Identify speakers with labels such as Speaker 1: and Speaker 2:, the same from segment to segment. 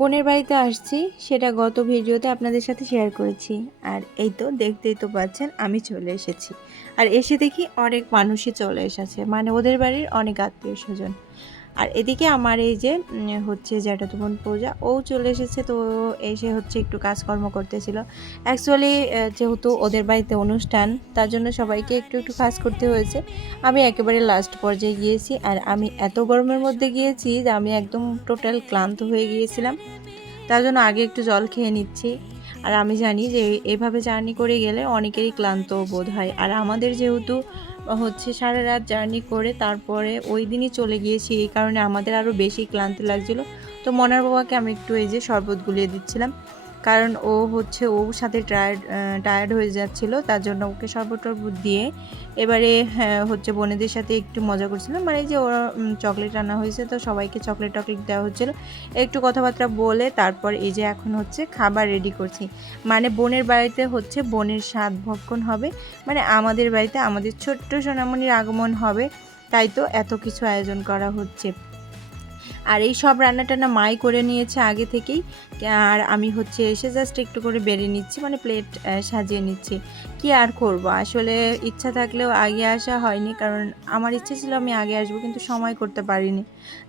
Speaker 1: বোনের বাড়িতে আসছি, সেটা গত ভিডিওতে আপনাদের সাথে শেয়ার করেছি। আর এই তো দেখতেই তো পাচ্ছেন, আমি চলে এসেছি। আর এসে দেখি অনেক মানুষই চলে এসেছে মানে ওদের বাড়ির অনেক আত্মীয় স্বজন আর এদিকে আমার এই যে হচ্ছে জ্যাঠাতো বোন পূজা, ও চলে এসেছে, তো এসে হচ্ছে একটু কাজকর্ম করতেছিল। অ্যাকচুয়ালি যেহেতু ওদের বাড়িতে অনুষ্ঠান, তার জন্য সবাইকে একটু একটু কাজ করতে হয়েছে। আমি একেবারে লাস্ট পর্যায়ে গিয়েছি, আর আমি এত গরমের মধ্যে গিয়েছি যে আমি একদম টোটাল ক্লান্ত হয়ে গিয়েছিলাম। তার জন্য আগে একটু জল খেয়ে নিচ্ছি। আর আমি জানি যে, এভাবে জার্নি করে গেলে অনেকেরই ক্লান্ত বোধ হয়। আর আমাদের যেহেতু হচ্ছে সারা রাত জার্নি করে তারপরে ওই দিনই চলে গিয়েছি। এই কারণে আমাদের আরও বেশি ক্লান্তি লাগছিল। তো মনার বাবাকে আমি একটু এই যে শরবত গুলিয়ে দিচ্ছিলাম। কারণ ও হচ্ছে ও সাথে টায়ার্ড টায়ার্ড হয়ে যাচ্ছিল তার জন্য ওকে শরবত টরবত দিয়ে এবারে হ্যাঁ, হচ্ছে বোনেদের সাথে একটু মজা করছিলাম মানে যে ওরা চকলেট রান্না হয়েছে তো সবাইকে চকলেট টকলেট দেওয়া হচ্ছিল। একটু কথাবার্তা বলে তারপর এই যে এখন হচ্ছে খাবার রেডি করছি। মানে বোনের বাড়িতে হচ্ছে বোনের স্বাদ ভক্ষণ হবে। মানে আমাদের বাড়িতে আমাদের ছোট্ট সোনামণির আগমন হবে। তাই তো এত কিছু আয়োজন করা হচ্ছে। আর এই সব রান্না টান্না মাই করে নিয়েছে আগে থেকেই। আর আমি হচ্ছে এসে জাস্ট একটু করে বেড়ে নিচ্ছি মানে প্লেট সাজিয়ে নিচ্ছি। কি আর করব? আসলে ইচ্ছা থাকলেও আগে আসা হয়নি, কারণ আমার ইচ্ছে ছিল আমি আগে আসব, কিন্তু সময় করতে পারিনি।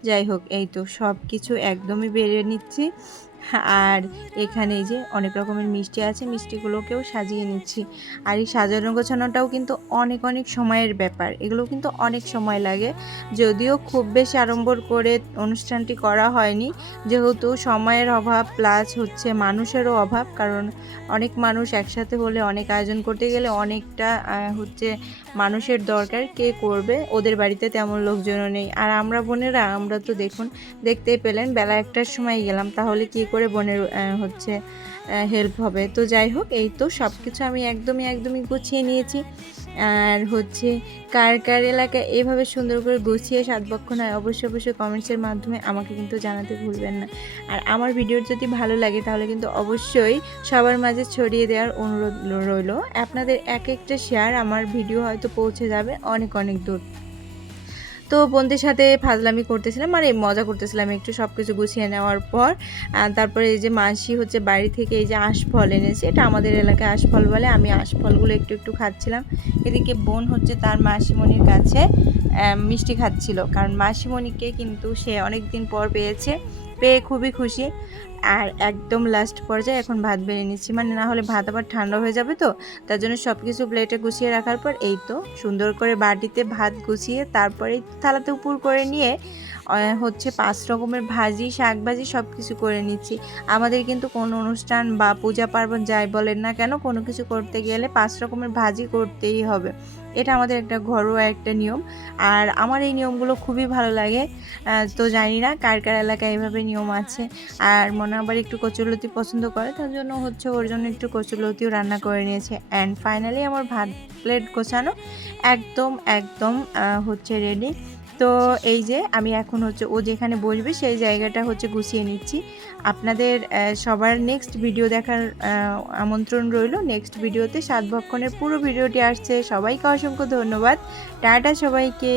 Speaker 1: যাই হোক, এই তো সব কিছু একদমই বেড়ে নিচ্ছি। আর এখানে যে অনেক রকমের মিষ্টি আছে, মিষ্টিগুলোকেও সাজিয়ে নিচ্ছি। আর এই সাজানো গোছানোটাও কিন্তু অনেক অনেক সময়ের ব্যাপার। এগুলো কিন্তু অনেক সময় লাগে। যদিও খুব বেশি আড়ম্বর করে অনুষ্ঠানটি করা হয়নি, যেহেতু সময়ের অভাব প্লাস হচ্ছে মানুষেরও অভাব, কারণ অনেক মানুষ একসাথে হলে অনেক আয়োজন করতে গেলে অনেকটা হচ্ছে মানুষের দরকার কে করবে, ওদের বাড়িতে তেমন লোকজনও নেই। আর আমরা বোনেরা, আমরা তো দেখুন, দেখতেই পেলেন, বেলা একটার সময় গেলাম, তাহলে কি করে বোনের হচ্ছে হেল্প হবে? তো যাই হোক, এই তো সব কিছু আমি একদমই একদমই গুছিয়ে নিয়েছি। আর হচ্ছে কার কার এলাকা এভাবে সুন্দর করে গুছিয়ে সাত বক্ষ নয়, অবশ্যই অবশ্যই কমেন্টসের মাধ্যমে আমাকে কিন্তু জানাতে ভুলবেন না। আর আমার ভিডিও যদি ভালো লাগে তাহলে কিন্তু অবশ্যই সবার মাঝে ছড়িয়ে দেওয়ার অনুরোধ রইল। আপনাদের এক একটা শেয়ার আমার ভিডিও হয়তো পৌঁছে যাবে অনেক অনেক দূর। তো বোনদের সাথে ফাজলামি করতেছিলাম মানে মজা করতেছিলাম একটু সব কিছু গুছিয়ে নেওয়ার পর। তারপরে এই যে মাসি হচ্ছে বাড়ি থেকে এই যে আশফল এনেছে, এটা আমাদের এলাকায় আশফল বলে, আমি আশফলগুলো একটু একটু খাচ্ছিলাম। এদিকে বোন হচ্ছে তার মাসিমণির কাছে মিষ্টি খাচ্ছিল। কারণ মাসিমণিকে কিন্তু সে অনেক দিন পর পেয়েছে, পেয়ে খুবই খুশি। আর একদম লাস্ট পর্যায়ে এখন ভাত বেড়ে নিচ্ছি। মানে না হলে ভাত আবার ঠান্ডা হয়ে যাবে তো, তার জন্য সব কিছু প্লেটে গুছিয়ে রাখার পর এই তো সুন্দর করে বাটিতে ভাত গুছিয়ে তারপরে থালাতে উপর করে নিয়ে হচ্ছে পাঁচ রকমের ভাজি শাক ভাজি সব কিছু করে নিচ্ছি। আমাদের কিন্তু কোনো অনুষ্ঠান বা পূজা পার্বণ যাই বলেন না কেন, কোনো কিছু করতে গেলে পাঁচ রকমের ভাজি করতেই হবে। এটা আমাদের একটা ঘরোয়া একটা নিয়ম। আর আমার এই নিয়মগুলো খুবই ভালো লাগে। তো জানি না কার কার এলাকায় এভাবে নিয়ম আছে। আর মনে আবার একটু কচুরলতি পছন্দ করে, তার জন্য হচ্ছে ওর জন্য একটু কচুরলতিও রান্না করে নিয়েছে। অ্যান্ড ফাইনালি আমার ভাত প্লেট গোছানো একদম একদম হচ্ছে রেডি তো এই যে আমি এখন হচ্ছে ও যেখানে বসবে সেই জায়গাটা হচ্ছে গুছিয়ে নিচ্ছি। আপনাদের সবার নেক্সট ভিডিও দেখার আমন্ত্রণ রইল। নেক্সট ভিডিওতে সাত ভক্ষণের পুরো ভিডিওটি আসছে। সবাইকে অসংখ্য ধন্যবাদ। টাটা সবাইকে।